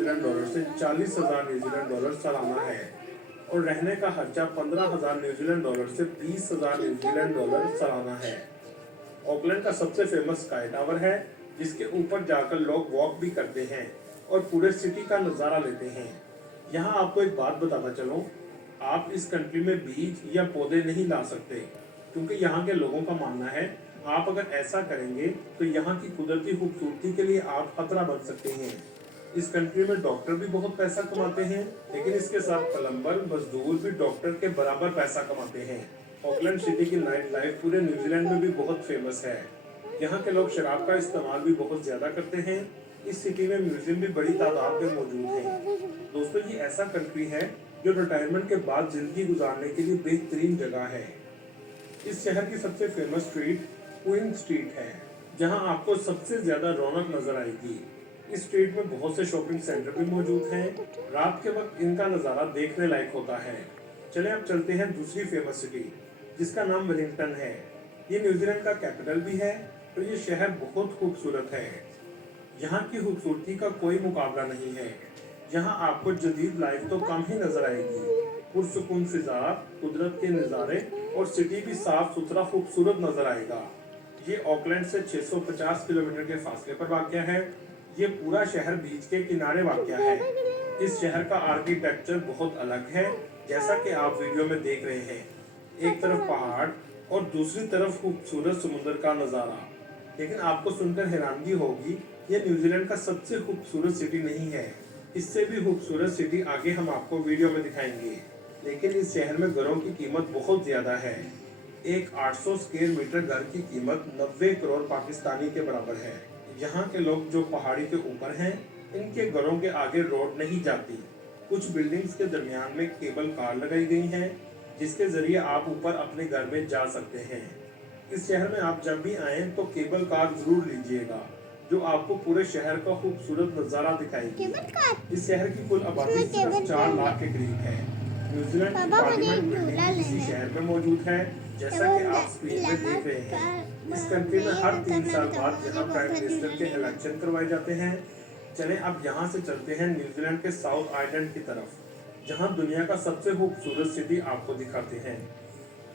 New Zealand dollar से 40,000 New Zealand dollar सालाना है और रहने का खर्चा 15,000 न्यूजीलैंड डॉलर से 20,000 न्यूजीलैंड डॉलर सालाना है। ऑकलैंड का सबसे फेमस स्काई टावर है जिसके ऊपर जाकर लोग वॉक भी करते हैं और पूरे सिटी का नज़ारा लेते हैं। यहाँ आपको एक बात बताना चलूं, आप इस कंट्री में बीज या पौधे नहीं ला सकते क्योंकि यहाँ के लोगों का मानना है आप अगर ऐसा करेंगे तो यहाँ की कुदरती खूबसूरती के लिए आप खतरा बन सकते हैं। इस कंट्री में डॉक्टर भी बहुत पैसा कमाते हैं लेकिन इसके साथ प्लम्बर मजदूर भी डॉक्टर के बराबर पैसा कमाते हैं। ऑकलैंड सिटी की नाइट लाइफ पूरे न्यूजीलैंड में भी बहुत फेमस है। यहाँ के लोग शराब का इस्तेमाल भी बहुत ज्यादा करते हैं। इस सिटी में म्यूजियम भी बड़ी तादाद में मौजूद है। दोस्तों ये ऐसा कंट्री है जो रिटायरमेंट के बाद जिंदगी गुजारने के लिए बेहतरीन जगह है। इस शहर की सबसे फेमस स्ट्रीट क्वीन स्ट्रीट है जहाँ आपको सबसे ज्यादा रौनक नजर आएगी। इस स्ट्रीट में बहुत से शॉपिंग सेंटर भी मौजूद हैं। रात के वक्त इनका नज़ारा देखने लायक होता है। चले अब चलते हैं दूसरी फेमस सिटी जिसका नाम वेलिंगटन है। ये न्यूजीलैंड का कैपिटल भी है तो ये शहर बहुत खूबसूरत है। यहाँ की खूबसूरती का कोई मुकाबला नहीं है। यहाँ आपको जदीद लाइफ तो कम ही नजर आएगी। पुरसुकून फिजा, कुदरत के नज़ारे और सिटी भी साफ सुथरा खूबसूरत नजर आएगा। ये ऑकलैंड से 650 किलोमीटर के फासले पर वाक़या है। ये पूरा शहर बीच के किनारे वाक़या है। इस शहर का आर्किटेक्चर बहुत अलग है जैसा कि आप वीडियो में देख रहे हैं। एक तरफ पहाड़ और दूसरी तरफ खूबसूरत समुद्र का नज़ारा। लेकिन आपको सुनकर हैरानगी होगी, ये न्यूजीलैंड का सबसे खूबसूरत सिटी नहीं है। इससे भी खूबसूरत सिटी आगे हम आपको वीडियो में दिखाएंगे। लेकिन इस शहर में घरों की कीमत बहुत ज़्यादा है। एक 800 स्क्वायर मीटर घर की कीमत 90 करोड़ पाकिस्तानी के बराबर है। यहाँ के लोग जो पहाड़ी के ऊपर हैं, इनके घरों के आगे रोड नहीं जाती। कुछ बिल्डिंग्स के दरमियान में केबल कार लगाई गई हैं जिसके जरिए आप ऊपर अपने घर में जा सकते हैं। इस शहर में आप जब भी आए तो केबल कार जरूर लीजिएगा जो आपको पूरे शहर का खूबसूरत नज़ारा दिखाएगी। इस शहर की कुल आबादी सिर्फ 4 लाख के करीब है। न्यूजीलैंड की पार्लियामेंट बिल्डिंग इसी शहर में मौजूद है जैसा कि आप स्क्रीन पे देख रहे हैं। इस कंट्री में हर 3 साल बाद यहाँ प्राइम मिनिस्टर के इलेक्शन करवाए जाते हैं। चलें अब यहाँ से चलते हैं न्यूजीलैंड के साउथ आइलैंड की तरफ जहाँ दुनिया का सबसे खूबसूरत सिटी आपको दिखाते हैं।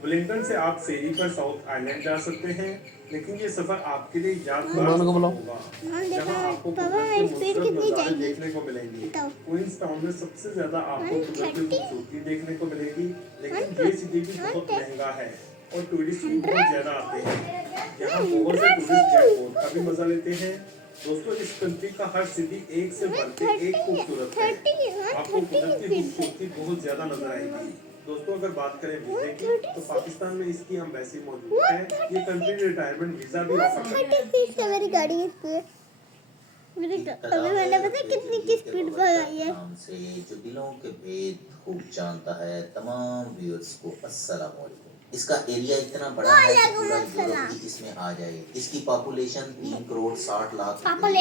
वेलिंगटन से आप फेरी पर साउथ आइलैंड जा सकते हैं लेकिन ये सफर आपके लिए यादगार होगा जहाँ आपको नज़ारे देखने को मिलेंगे। क्वींस टाउन में सबसे ज्यादा आपको कुदरती खूबसूरती देखने को मिलेगी लेकिन ये सिटी भी बहुत महंगा है और टूरिस्ट भी बहुत ज्यादा आते हैं। यहाँ बहुत से टूरिस्ट जैकपॉट का भी मजा लेते हैं। दोस्तों इस कंट्री का हर सिटी एक से बढ़कर एक खूबसूरत है। आपको कुदरत की खूबसूरती बहुत ज्यादा नजर आएगी। दोस्तों अगर बात करें वीजे की तो पाकिस्तान में इसकी एम्बेसी मौजूद है। ये कंट्री रिटायरमेंट वीजा भी ऑफर करती है। मेरी गाड़ी है अभी मैंने पता कितनी की स्पीड भगाई है। से जो दिलों के भेद खूब जानता है तमाम व्यूअर्स को अस्सलाम वालेकुम। इसका एरिया इतना बड़ा है कि पूरा यूरोप भी इसमें आ जाए। इसकी पॉपुलेशन 3 करोड़ 60 लाख है।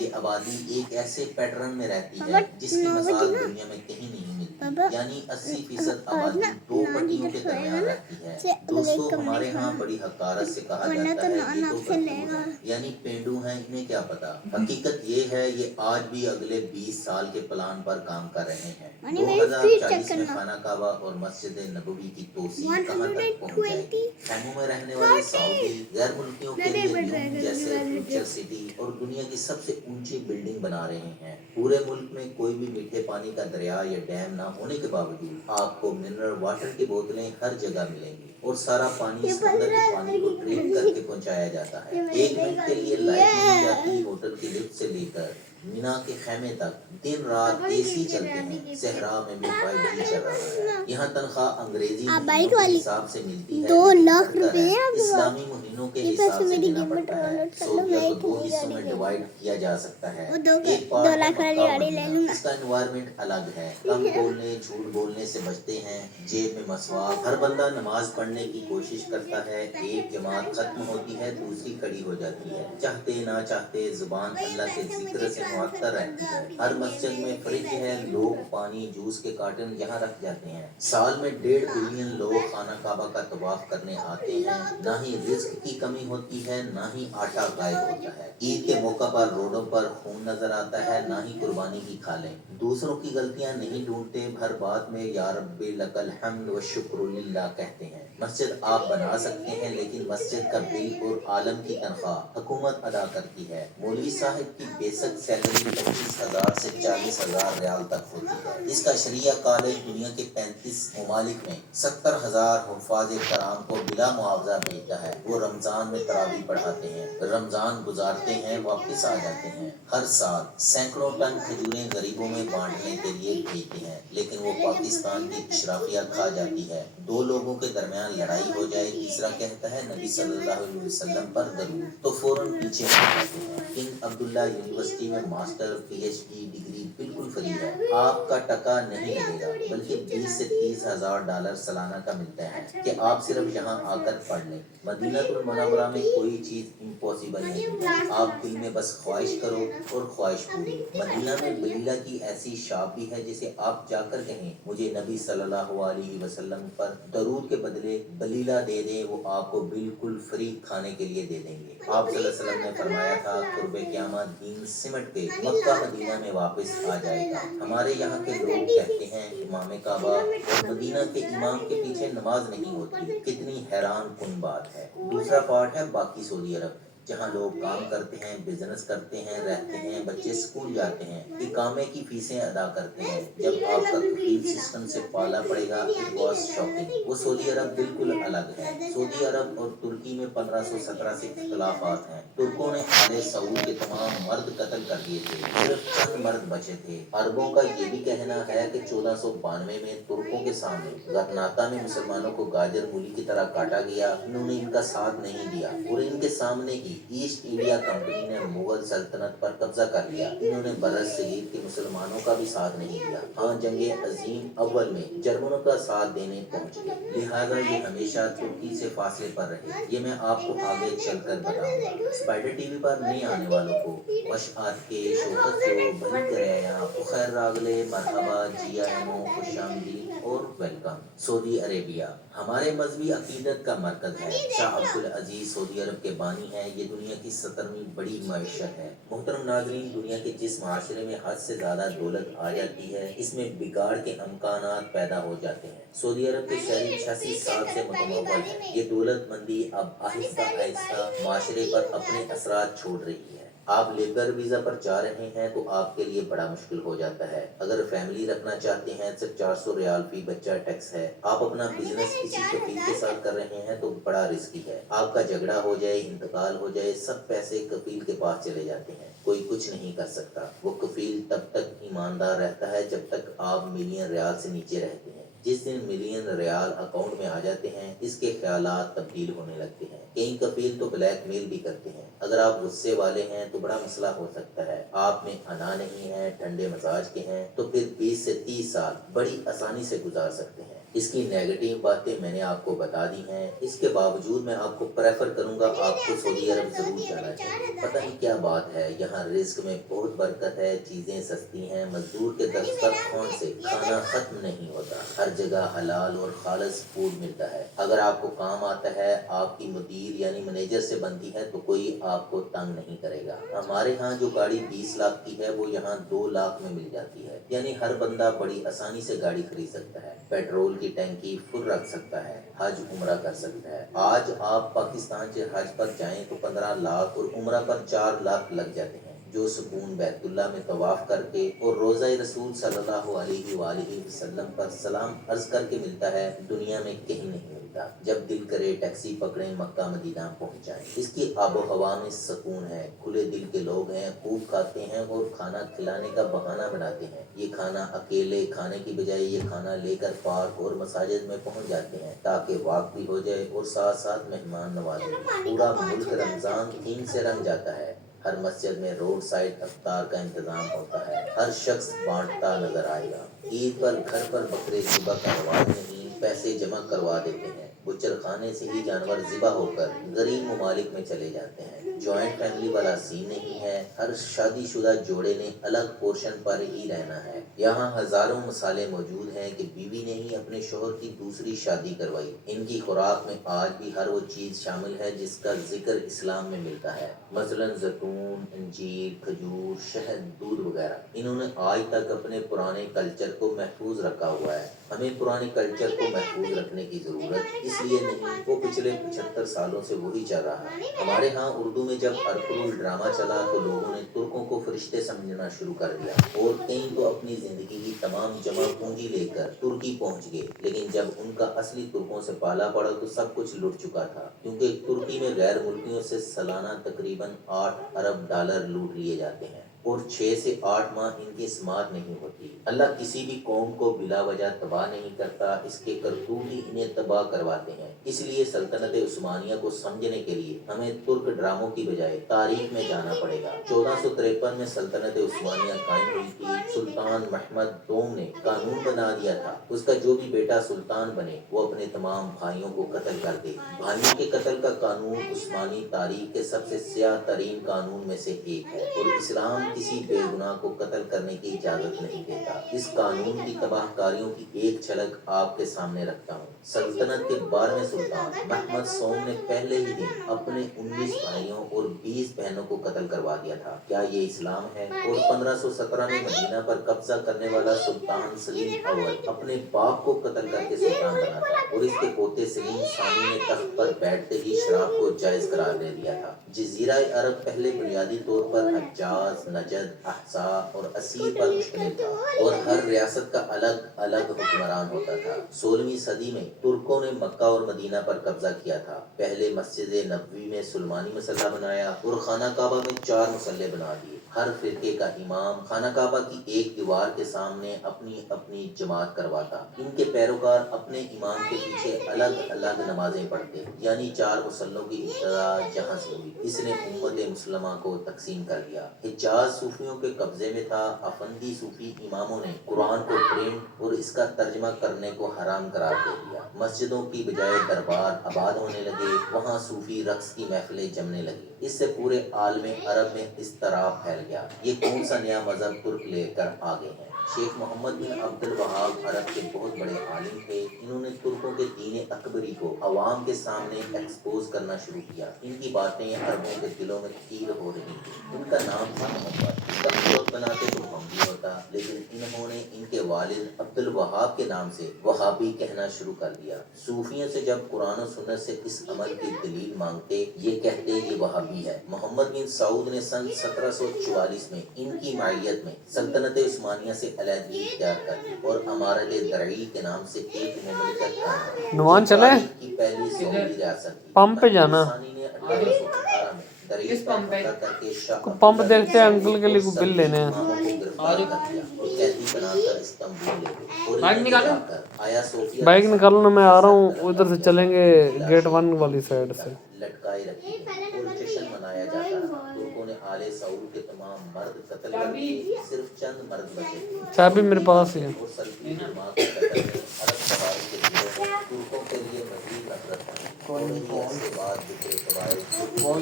ये आबादी एक ऐसे पैटर्न में रहती है जिसकी मिसाल दुनिया में कहीं नहीं मिलती। यानी 80% आबादी 2 पट्टियों के दरमियान रहती है। दोस्तों हमारे यहाँ बड़ी हकारत से कहा जाता है ये 2 पट्टियों हैं यानी पेंडू हैं, इन्हें क्या पता। हकीकत ये है ये आज भी अगले 20 साल के प्लान पर काम कर रहे हैं। 2040 में खाना काबा और मस्जिद नबवी की तोसी कहाँ तक पहुंच जाएगी। खैमों में रहने वाले सऊदी गैर मुल्कियों के लिए जैसे फ्यूचर सिटी और दुनिया की सबसे ऊंची बिल्डिंग बना रहे हैं। पूरे मुल्क में कोई भी मीठे पानी का दरिया या डैम ना होने के बावजूद आपको मिनरल वाटर की बोतलें हर जगह मिलेंगी और सारा पानी समुद्र के पानी को ट्रीट करके पहुंचाया जाता है। 1 मिनट के लिए लाइट नहीं जाती। होटल की लिफ्ट से लेकर मीना के खेमे तक दिन रात एसी चलते हैं। सहरा में भी 5G चल रहा है। यहाँ तनख्वाह अंग्रेजी महीनों के हिसाब से मिलती है। 2 लाख रुपए इस्लामी महीनों के हिसाब से देना पड़ता है। सऊदीया को 2 हिस्सों में डिवाइड किया जा सकता है। एक पार्ट 2 लाख वाली गाड़ी ले लूंगा। इसका एनवायरनमेंट अलग है। कम बोलने झूठ बोलने से बचते हैं। जेब में मसवाक। हर बंदा नमाज पढ़ने की कोशिश करता है। एक जमात खत्म होती है दूसरी खड़ी हो जाती है। चाहते ना चाहते जुबान अल्लाह के जिक्र से मुअत्तर रहती है। हर मस्जिद में फ्रिज है, लोग पानी जूस के कार्टन यहाँ रख जाते हैं। साल में 1.5 बिलियन लोग खाना काबा का तवाफ करने आते हैं। ना ही रिस्क की कमी होती है, ना ही आटा गायब होता है। ईद के मौका पर रोडों पर खून नजर आता है, ना ही कुर्बानी की खालें। दूसरों की गलतियां नहीं ढूंढते, हर बात में या रब्बी लकल हम्द व शुक्रुलिल्लाह कहते हैं। मस्जिद आप बना सकते हैं, लेकिन मस्जिद का बिल और आलम की तनख्वाह हुकूमत अदा करती है। मौलवी साहब की बेसिक सैलरी 25,000 से 40,000 रियाल तक होती है। इसका शरिया कॉलेज दुनिया के 35 ममालिक में 70,000 हुफ़ाज़ कराम को बिला मुआवजा भेजता है। वो रमजान में तरावी पढ़ाते हैं, रमजान गुजारते हैं, वापस आ जाते हैं। हर साल सैकड़ों टन खजूरें गरीबों में बांटने के लिए भेजते हैं, लेकिन वो पाकिस्तान की इशराफिया खा जाती है। दो लोगों के दरमियान लड़ाई हो जाए, तीसरा कहता है नबी सल्लल्लाहु अलैहि वसल्लम पर दरूद, तो फौरन पीछे हट जाते हैं। किंग अब्दुल्ला यूनिवर्सिटी में मास्टर PhD डिग्री बिल्कुल फ्री है। आपका टका नहीं लगेगा, बल्कि 20 से 30,000 डॉलर सालाना का मिलता है कि आप सिर्फ यहाँ आकर पढ़ लें। मदीनातुल मुनव्वरा में कोई चीज इम्पॉसिबल नहीं है। आप दिल में बस ख्वाहिश करो और ख्वाहिश पूरी। मदीना में बलीला की ऐसी शॉप भी है जिसे आप जाकर कहें मुझे नबी सल्लल्लाहु अलैहि वसल्लम पर दरूद के बदले बलीला दे दें, वो आपको बिल्कुल फ्री खाने के लिए दे देंगे। आप सल्लल्लाहु अलैहि वसल्लम ने फरमाया था कुर्बे क़यामत दीन सिमट के मक्का मदीना में वापस आ जाएगा। हमारे यहाँ के लोग कहते हैं इमाम काबा और मदीना के इमाम के पीछे नमाज नहीं होती। कितनी हैरान कुन बात है। दूसरा पार्ट है बाकी सऊदी अरब, जहाँ लोग काम करते हैं, बिजनेस करते हैं, रहते हैं, बच्चे स्कूल जाते हैं, इकामे की फीसें अदा करते हैं। जब आपका कफील सिस्टम से पाला पड़ेगा, इट वॉज शॉकिंग। वो सऊदी अरब बिल्कुल अलग है। सऊदी अरब और तुर्की में 1517 से इख्तलाफात हैं। तुर्कों ने आले सऊद के तमाम मर्द कत्ल कर दिए थे, सिर्फ चंद मर्द बचे थे। अरबों का ये भी कहना है कि 1492 में तुर्कों के सामने गरनाता में मुसलमानों को गाजर मूली की तरह काटा गया। इन्होंने इनका साथ नहीं दिया और इनके सामने ही ईस्ट इंडिया कंपनी ने मुगल सल्तनत पर कब्जा कर लिया। इन्होंने बरसगीर के मुसलमानों का भी साथ नहीं दिया। हाँ, जंगे अजीम अव्वल में जर्मनों का साथ देने पहुंच गए। लिहाजा ये हमेशा तुर्की से फासले पर रहे। ये मैं आपको आगे चलकर बताऊंगा। स्पाइडर टीवी पर नए आने वालों को वश के शोकत को भली करया खैर रागले मरहबा जियानो खुशामदीद और वेलकम। सऊदी अरेबिया हमारे मजहबी अकीदत का मरकज है। शाह अब्दुल अजीज सऊदी अरब के बानी है। ये दुनिया की 17वीं बड़ी मईशत है। मुहतरम नाज़रीन, दुनिया के जिस माशरे में हद से ज्यादा दौलत आ जाती है, इसमें बिगाड़ के अमकानात पैदा हो जाते हैं। सऊदी अरब के शहरी 86 साल से मुतमव्वल है। ये दौलतमंदी अब आहिस्ता आहिस्ता माशरे पर अपने असरात छोड़ रही है। आप लेबर वीजा पर जा रहे हैं तो आपके लिए बड़ा मुश्किल हो जाता है। अगर फैमिली रखना चाहते हैं सिर्फ 400 रियाल फी बच्चा टैक्स है। आप अपना बिजनेस किसी कफील के साथ कर रहे हैं तो बड़ा रिस्की है। आपका झगड़ा हो जाए, इंतकाल हो जाए, सब पैसे कफील के पास चले जाते हैं। कोई कुछ नहीं कर सकता। वो कफील तब तक ईमानदार रहता है जब तक आप मिलियन रियाल से नीचे रहते हैं। जिस दिन मिलियन रियाल अकाउंट में आ जाते हैं, इसके ख्यालात तब्दील होने लगते हैं। कई कफील तो ब्लैकमेल भी करते हैं। अगर आप गुस्से वाले हैं तो बड़ा मसला हो सकता है। आप में अना नहीं है, ठंडे मजाज के हैं, तो फिर 20 से 30 साल बड़ी आसानी से गुजार सकते हैं। इसकी नेगेटिव बातें मैंने आपको बता दी हैं। इसके बावजूद मैं आपको प्रेफर करूंगा आपको सऊदी अरब जरूर जाना चाहिए। पता नहीं क्या बात है, यहाँ रिस्क में बहुत बरकत है, चीजें सस्ती हैं, मजदूर के दस्तरखान से खाना खत्म नहीं होता। हर जगह हलाल और खालिस फूड मिलता है। अगर आपको काम आता है, आपकी मुदीर यानी मैनेजर से बनती है, तो कोई आपको तंग नहीं करेगा। हमारे यहाँ जो गाड़ी 20 लाख की है, वो यहाँ 2 लाख में मिल जाती है। यानी हर बंदा बड़ी आसानी से गाड़ी खरीद सकता है, पेट्रोल की टैंकी फुल रख सकता है, हज उम्रा कर सकता है। आज आप पाकिस्तान से हज पर जाएं तो 15 लाख और उम्रा पर 4 लाख लग जाते हैं। जो सुकून बैतुल्ला में तवाफ करके और रोज़ा रसूल सल्लल्लाहु अलैहि वसल्लम पर सलाम अर्ज करके मिलता है, दुनिया में कहीं नहीं मिलता। जब दिल करे टैक्सी पकड़ें, मक्का मदीना पहुंच जाएं। इसकी आबो हवा में सुकून है, खुले दिल के लोग हैं, खूब खाते हैं और खाना खिलाने का बहाना बनाते हैं। ये खाना अकेले खाने की बजाय ये खाना लेकर पार्क और मसाजिद में पहुंच जाते हैं, ताकि वाक भी हो जाए और साथ साथ मेहमान नवाजी। पूरा मुल्क रमजान थीम से रंग जाता है। हर मस्जिद में रोड साइड अफ्तार का इंतजाम होता है। हर शख्स बांटता नजर आएगा। ईद पर घर पर बकरे ज़िबा का रवाज नहीं, पैसे जमा करवा देते हैं। बुचर खाने से ही जानवर ज़िबा होकर गरीब ममालिक में चले जाते हैं। جوائنٹ فیملی والا سین نہیں ہے، ہر شادی شدہ جوڑے نے الگ پورشن پر ہی رہنا ہے۔ یہاں ہزاروں مثالیں موجود ہیں کہ بیوی نے ہی اپنے شوہر کی دوسری شادی کروائی۔ ان کی خوراک میں آج بھی ہر وہ چیز شامل ہے جس کا ذکر اسلام میں ملتا ہے، مثلاً زیتون، انجیر، کھجور، شہد، دودھ وغیرہ۔ انہوں نے آج تک اپنے پرانے کلچر کو محفوظ رکھا ہوا ہے۔ ہمیں پرانے کلچر کو محفوظ رکھنے کی ضرورت اس لیے نہیں، وہ پچھلے 75 سالوں سے وہی چل رہا ہے۔ ہمارے ہاں اردو میں جب ارطغرل ڈرامہ چلا تو لوگوں نے ترکوں کو فرشتے سمجھنا شروع کر دیا، اور کئی تو اپنی زندگی کی تمام جمع پونجی لے کر ترکی پہنچ گئے، لیکن جب ان کا اصلی ترکوں سے پالا پڑا تو سب کچھ لٹ چکا تھا، کیونکہ ترکی میں غیر ملکیوں سے سالانہ تقریباً 8 ارب ڈالر لوٹ لیے جاتے ہیں، اور 6 سے 8 ماہ ان کی سماعت نہیں ہوتی۔ اللہ کسی بھی قوم کو بلا وجہ تباہ نہیں کرتا، اس کے کرتوت ہی انہیں تباہ کرواتے ہیں۔ اس لیے سلطنت عثمانیہ کو سمجھنے کے لیے ہمیں ترک ڈراموں کی بجائے تاریخ میں جانا پڑے گا۔ 1453 میں سلطنت عثمانیہ قائم ہوئی تھی۔ سلطان محمد دوم نے قانون بنا دیا تھا، اس کا جو بھی بیٹا سلطان بنے وہ اپنے تمام بھائیوں کو قتل کر دے۔ بھائیوں کے قتل کا قانون عثمانی تاریخ کے سب سے سیاہ ترین قانون میں سے ایک ہے، اور اسلام کسی بے گناہ کو قتل کرنے کی اجازت نہیں دیتا۔ اس قانون کی تباہ کاریوں کی ایک جھلک آپ کے سامنے رکھتا ہوں۔ سلطنت کے 12ویں سلطان محمد سوم نے پہلے ہی دن اپنے 19 بھائیوں اور 20 بہنوں کو قتل کروا دیا تھا۔ کیا یہ اسلام ہے؟ اور 1517 میں مدینہ پر قبضہ کرنے والا سلطان سلیم اول اپنے باپ کو قتل کر کے سلطان بنا تھا، اور اس کے پوتے سلیم ثانی نے تخت پر بیٹھتے ہی شراب کو جائز قرار دے دیا تھا۔ جزیرہ عرب پہلے بنیادی طور پر حجاز، نجد، احساء اور اسیر پر مشتمل تھا، اور ہر ریاست کا الگ الگ حکمران ہوتا تھا۔ 16ویں صدی میں ترکوں نے مکہ اور مدینہ پر قبضہ کیا تھا۔ پہلے مسجد نبوی میں سلیمانی مسلح بنایا اور خانہ کعبہ میں 4 مسلح بنا دیے۔ ہر فرقے کا امام خانہ کعبہ کی ایک دیوار کے سامنے اپنی اپنی جماعت کرواتا۔ ان کے پیروکار اپنے امام کے پیچھے الگ الگ نمازیں پڑھتے، یعنی 4 مسلوں کی ابتدا جہاں سے ہوئی، اس نے امت مسلمہ کو تقسیم کر دیا۔ حجاز صوفیوں کے قبضے میں تھا۔ افندی صوفی اماموں نے قرآن کو پرنٹ اور اس کا ترجمہ کرنے کو حرام قرار دے دیا۔ مسجدوں کی بجائے دربار آباد ہونے لگے، وہاں صوفی رقص کی محفلیں جمنے لگی۔ اس سے پورے عالم عرب میں اضطراب پھیل گیا۔ یہ کون سا نیا مذہب ترک لے کر آگے ہیں؟ شیخ محمد بن عبد الوہاب عرب کے بہت بڑے عالم تھے۔ انہوں نے ترکوں کے دین اکبری کو عوام کے سامنے ایکسپوز کرنا شروع کیا۔ ان کی باتیں عربوں کے دلوں میں تیر ہو رہی تھیں۔ ان کا نام تھا محمد، اس کا بہت بناتے تو ہم بھی ہوتا، لیکن انہوں نے ان کے والد عبد الوہاب کے نام سے وہابی کہنا شروع کر دیا۔ صوفیوں سے جب قرآن و سنت سے اس عمل کی دلیل مانگتے، یہ کہتے یہ وہابی ہے۔ محمد بن سعود نے سن 1744 میں ان کی معیت میں سلطنت عثمانیہ سے علیحدگی اختیار کر لی، اور امارت درعی کے نام سے ایک مملکت قائم کی۔ نمان چلے تاریخ کی پہلی سعودی ریاست تھی۔ پمپ پہ جانا، ثانی نے 1818 میں درعی پر حملہ کر کے شاہ کو پمپ دیکھتے ہیں انکل کے لیے کو بل لینے ہیں۔ اماموں کو گرفتار کر لیا اور قیدی بنا کر استنبول لے گئے، اور بائک انہیں لے نکالو، جا کر آیا صوفیہ بائک کے نکالو نا، میں آ رہا ہوں، ساتھ ادھر سے چلیں گے گیٹ 1 والی سائڈ سے۔ لٹکائے رکھی گئی اور جشن منایا جاتا رہا۔ ترکوں نے آل سعود کے تمام مرد قتل کر دیے، صرف چند مرد بچے تھے۔ چابی میرے پاس ہی ہے۔ اور سلفی علماء کے قتل نے عرب قبائل کے دلوں میں ترکوں کے لیے مزید نفرت بڑھی۔ تھوڑے ہی عرصے بعد دوسرے قبائل اور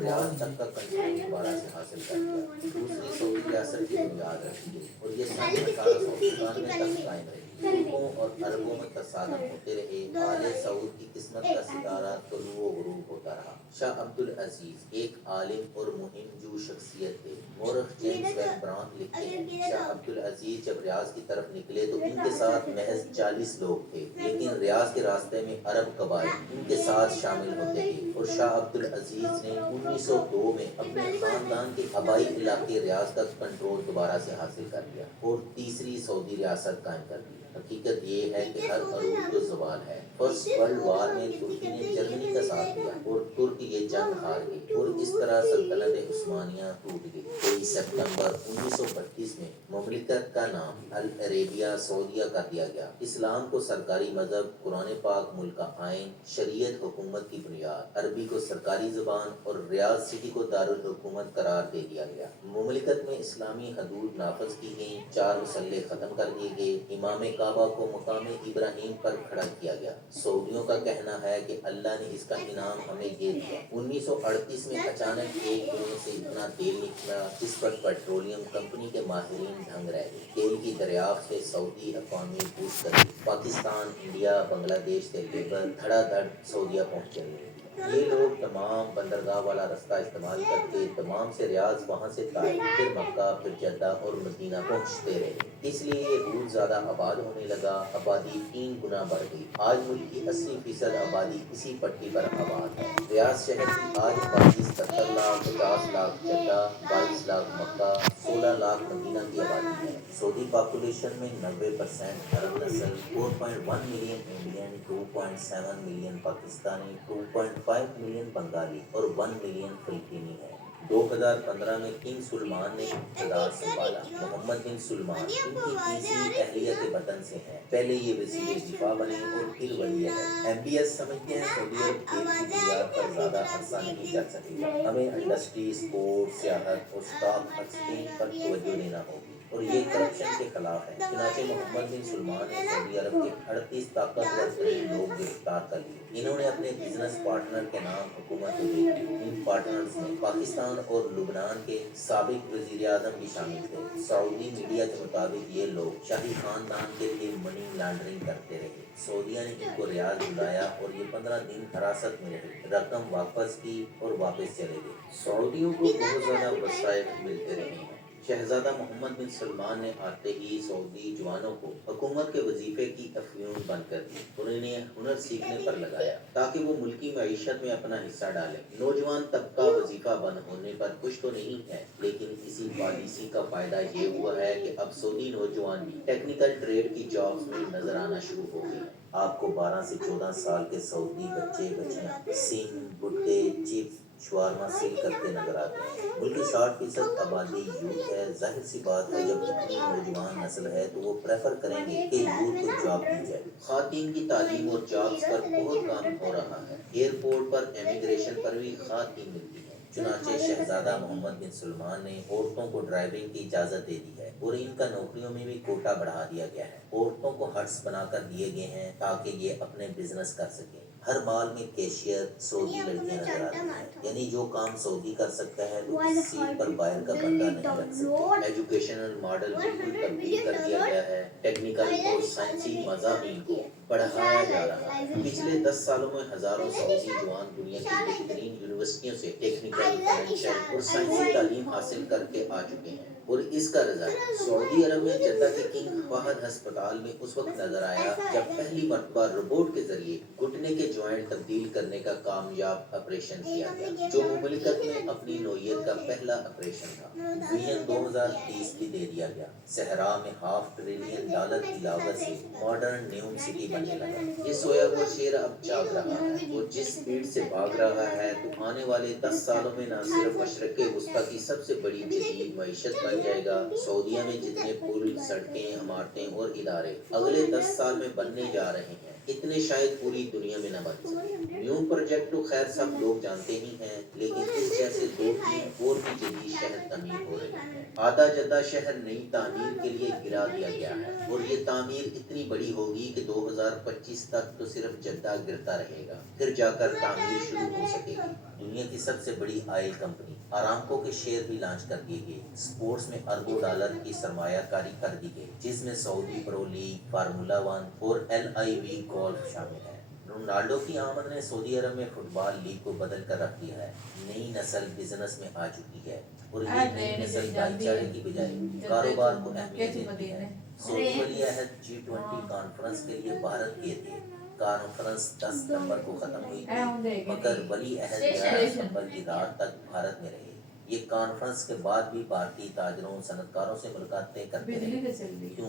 ریاض تک کا کنٹرول دوبارہ سے حاصل کر لیا۔ دوسری سعودی ریاست کی بنیاد رکھی گئی، اور یہ سن 1898 تک قائم رہی۔ ترکوں اور عربوں میں تصادم ہوتے رہے۔ آل سعود کی قسمت کا ستارہ طلوع و غروب ہوتا رہا۔ شاہ عبد العزیز ایک عالم اور مہم جو شخصیت تھے۔ مورخ جیمز ویب برانٹ لکھتے ہیں، شاہ عبد العزیز جب ریاض کی طرف نکلے تو ان کے ساتھ محض 40 لوگ تھے، لیکن ریاض کے راستے میں عرب قبائل ان کے ساتھ شامل ہوتے گئے، اور شاہ عبد العزیز نے 1902 میں اپنے خاندان کے آبائی علاقے ریاض کا کنٹرول دوبارہ سے حاصل کر لیا اور تیسری سعودی ریاست قائم کر دی۔ حقیقت یہ ہے کہ ہر عروج تو زوال ہے۔ فرسٹ ورلڈ وار میں ترکی نے جرمنی کا ساتھ دیا اور ترک یہ جنگ ہار گئی، اور اس طرح سلطنت عثمانیہ ٹوٹ گئی۔ 23 ستمبر 1932 میں مملکت کا نام العربیہ سعودیہ کر دیا گیا۔ اسلام کو سرکاری مذہب، قرآن پاک ملک کا آئین، شریعت حکومت کی بنیاد، عربی کو سرکاری زبان اور ریاض سٹی کو دارالحکومت قرار دے دیا گیا۔ مملکت میں اسلامی حدود نافذ کی گئیں، 4 مسلح ختم کر دیے گئے، امام کعبہ काबा को मकाम इब्राहिम पर खड़ा किया गया। सऊदियों का कहना है कि अल्लाह ने इसका इनाम हमें ये दिया। 1938 में अचानक एक कुएं से इतना तेल निकला जिस पर पेट्रोलियम कंपनी के माहिरीन ढंग रह गए। तेल की दरियाफ्त से सऊदी इकॉनमी बूस्ट कर गई। पाकिस्तान, इंडिया, बांग्लादेश से लेबर धड़ाधड़ सऊदीया पहुंचे। ये लोग तमाम बंदरगाह वाला रास्ता इस्तेमाल करके तमाम से रियाज, वहाँ से ताइफ, फिर मक्का, फिर जद्दा और मदीना पहुँचते रहे। इसलिए ये बहुत ज़्यादा आबाद होने लगा। आबादी 3 गुना बढ़ गई। आज मुल्क की 80% आबादी इसी पट्टी पर आबाद है। रियाज शहर की आज आबादी 70 लाख, 50 लाख जद्दा, 22 लाख मक्का, 16 लाख मदीना की आबादी है। सऊदी पॉपुलेशन में 90% अरब नस्ल, 4.1 million Indian, 2.7 million Pakistani, 2.5 million Bengali और 1 मिलियन फिलिपीनी है। 2015 में किंग सुलेमान ने इक़्तिदार संभाला। मोहम्मद बिन सुलेमान इनकी तीसरी अहलिया के वतन से हैं। पहले ये वज़ीर दिफा बने और फिर वली अहद। MBS समझते हैं सऊदी अरब तेल की बुनियाद पर ज़्यादा अरसा नहीं चल सकेगा। हमें इंडस्ट्री, स्पोर्ट्स, सियाहत और स्टॉक एक्सचेंज पर तवज्जो देना होगी और ये करप्शन के खिलाफ है। चुनांचे मोहम्मद बिन सुलेमान ने सऊदी अरब के 38 ताकतवर तरीन लोग गिरफ्तार कर लिए। इन्होंने अपने बिजनेस पार्टनर के नाम हुकूमत को दे दी। इन पार्टनर्स में पाकिस्तान और लुबनान के साबिक वजीर आजम भी शामिल थे। सऊदी मीडिया के मुताबिक ये लोग शाही खानदान के लिए मनी लॉन्ड्रिंग करते रहे। सऊदिया ने इनको रियाद बुलाया और ये 15 दिन हिरासत में रहे, रकम वापस की और वापस चले गए। सऊदियों को बहुत ज़्यादा वसाइल मिलते रहे हैं। शहजादा मोहम्मद बिन सलमान ने आते ही सऊदी जवानों को हुकूमत के वजीफे की अफ्यून बंद कर दी और इन्हें हुनर सीखने पर लगाया ताकि वो मुल्की मईशत में अपना हिस्सा डालें। नौजवान तबका वजीफा बंद होने पर खुश तो नहीं है, लेकिन इसी पॉलिसी का फायदा ये हुआ है कि अब सऊदी नौजवान भी टेक्निकल ट्रेड की जॉब्स में नजर आना शुरू हो गए। आपको 12 से 14 साल के सऊदी बच्चे बच्चियां सिंग, भुट्टे, चिप्स, शवारमा सेल करते नजर आते हैं। मुल्क की 60% आबादी यूथ है। जाहिर सी बात है जब इतनी नौजवान नस्ल है तो वो प्रेफर करेंगे कि यूथ को जॉब दी जाए। खातन की तालीम और जॉब्स पर बहुत काम हो रहा है। एयरपोर्ट पर, इमिग्रेशन पर भी खातन मिलती है। चुनांचे शहजादा मोहम्मद बिन सलमान ने औरतों को ड्राइविंग की इजाजत दे दी है और इनका नौकरियों में भी कोटा बढ़ा दिया गया है। औरतों को हट्स बनाकर दिए गए हैं ताकि ये अपने बिजनेस कर सकें। हर माल में कैशियर सऊदी लड़कियां नजर आती हैं, यानी जो काम सऊदी कर सकता है वो किसी पर बाहर का बंदा नहीं रख सकता। एजुकेशनल मॉडल बिल्कुल तब्दील कर दिया गया है। टेक्निकल और साइंसी मज़ामीन को बढ़ाया जा रहा है। पिछले 10 सालों में हजारों सऊदी जवान दुनिया की बेहतरीन यूनिवर्सिटियों से टेक्निकल, फाइनेंशियल और साइंसी तालीम हासिल करके आ चुके हैं और इसका रिजल्ट सऊदी अरब में जद्दा के किंग फहद अस्पताल में उस वक्त नजर आया जब पहली मर्तबा रोबोट के जरिए घुटने के जॉइंट तब्दील करने का कामयाब ऑपरेशन किया गया, जो मुमलिकत में अपनी नौयत का पहला ऑपरेशन था। विजन 2030 भी दे दिया गया। सहरा में $500 बिलियन की लागत से मॉडर्न न्यू सिटी बनने लगा। ये सोया हुआ शेर अब जाग रहा है और जिस स्पीड से भाग रहा है तो आने वाले 10 सालों में न सिर्फ मशरक़ वस्ता की सबसे बड़ी जदीद मईशत बन जाएगा। सऊदीया में जितने पुल, सड़कें, इमारतें और इदारे अगले 10 साल में बनने जा रहे हैं, इतने शायद पूरी दुनिया में न बन सके। न्यू प्रोजेक्ट तो खैर सब लोग जानते ही हैं, लेकिन इस जैसे 2-3 और भी जदीद शहर तमीर हो रहे हैं। आधा जद्दा शहर नई तामीर के लिए गिरा दिया गया है और ये तामीर इतनी बड़ी होगी कि 2025 तक तो सिर्फ जद्दा गिरता रहेगा, फिर जाकर तामीर शुरू हो सकेगी। दुनिया की सबसे बड़ी ऑयल कंपनी आरामको के शेयर भी लॉन्च कर दिए गए। स्पोर्ट्स में अरबों डॉलर की सरमायाकारी कर दी गई, जिसमें सऊदी प्रो लीग, फार्मूला 1 और LIV गोल्फ शामिल है। रोनाल्डो की आमद ने सऊदी अरब में फुटबॉल लीग को बदल कर रख दिया है। नई नस्ल बिजनेस में आ चुकी है और ये नई नस्ल भाईचारे की बजाय कारोबार को अहमियत देती है। सऊदी वली अहद G20 कॉन्फ्रेंस के लिए भारत गए थे। कॉन्फ्रेंस 10 सितंबर को खत्म हुई थी, मगर वली अहद 11 सितंबर की रात तक भारत में रहे। ये कॉन्फ्रेंस के बाद भी भारतीय ताजरों, सनतकारों से मुलाकातें करते रहे। क्यों?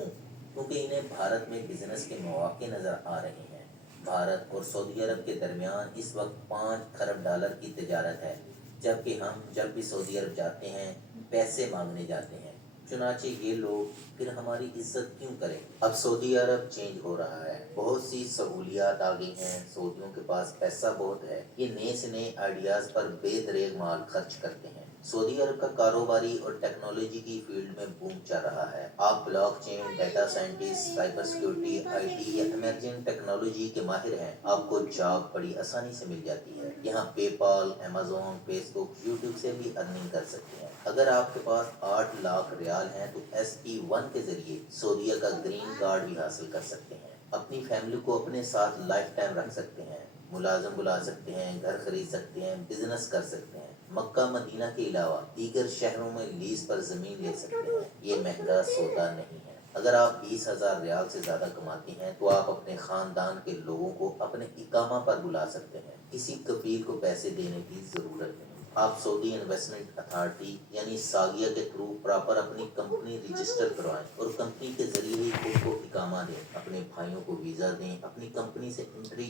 क्योंकि इन्हें भारत में बिजनेस के मौके नजर आ रहे हैं। भारत और सऊदी अरब के दरमियान इस वक्त $5 खरब की तिजारत है, जबकि हम जब भी सऊदी अरब जाते हैं पैसे मांगने जाते हैं। चुनाचे ये लोग फिर हमारी इज्जत क्यों करें? अब सऊदी अरब चेंज हो रहा है, बहुत सी सहूलियात आ गई हैं, सऊदियों के पास पैसा बहुत है, ये नए से नए आइडियाज पर बेदरेग माल खर्च करते हैं। सऊदी अरब का कारोबारी और टेक्नोलॉजी की फील्ड में बूम चल रहा है। आप blockchain, data scientist, cyber security, IT या इमर्जिंग टेक्नोलॉजी के माहिर हैं, आपको जॉब बड़ी आसानी से मिल जाती है। यहाँ पेपाल, अमेजोन, फेसबुक, यूट्यूब से भी अर्निंग कर सकते हैं। अगर आपके पास 8 लाख रियाल हैं तो SE1 के जरिए सऊदीया का ग्रीन कार्ड भी हासिल कर सकते हैं। अपनी फैमिली को अपने साथ लाइफ टाइम रख सकते हैं, मुलाजिम बुला सकते हैं, घर खरीद सकते हैं, बिजनेस कर सकते हैं। मक्का मदीना के अलावा दीगर शहरों में लीज पर जमीन ले सकते हैं। ये महंगा सौदा नहीं है। अगर आप 20,000 रियाल से ज्यादा कमाती हैं तो आप अपने खानदान के लोगों को अपने इकामा पर बुला सकते हैं। किसी कफील को पैसे देने की जरूरत नहीं। आप सऊदी इन्वेस्टमेंट अथॉरिटी यानी सागिया के थ्रू प्रॉपर अपनी कंपनी रजिस्टर करवाएं और कंपनी के जरिए ही खुद को इकामा दें, अपने भाइयों को वीजा दें, अपनी कंपनी से एंट्री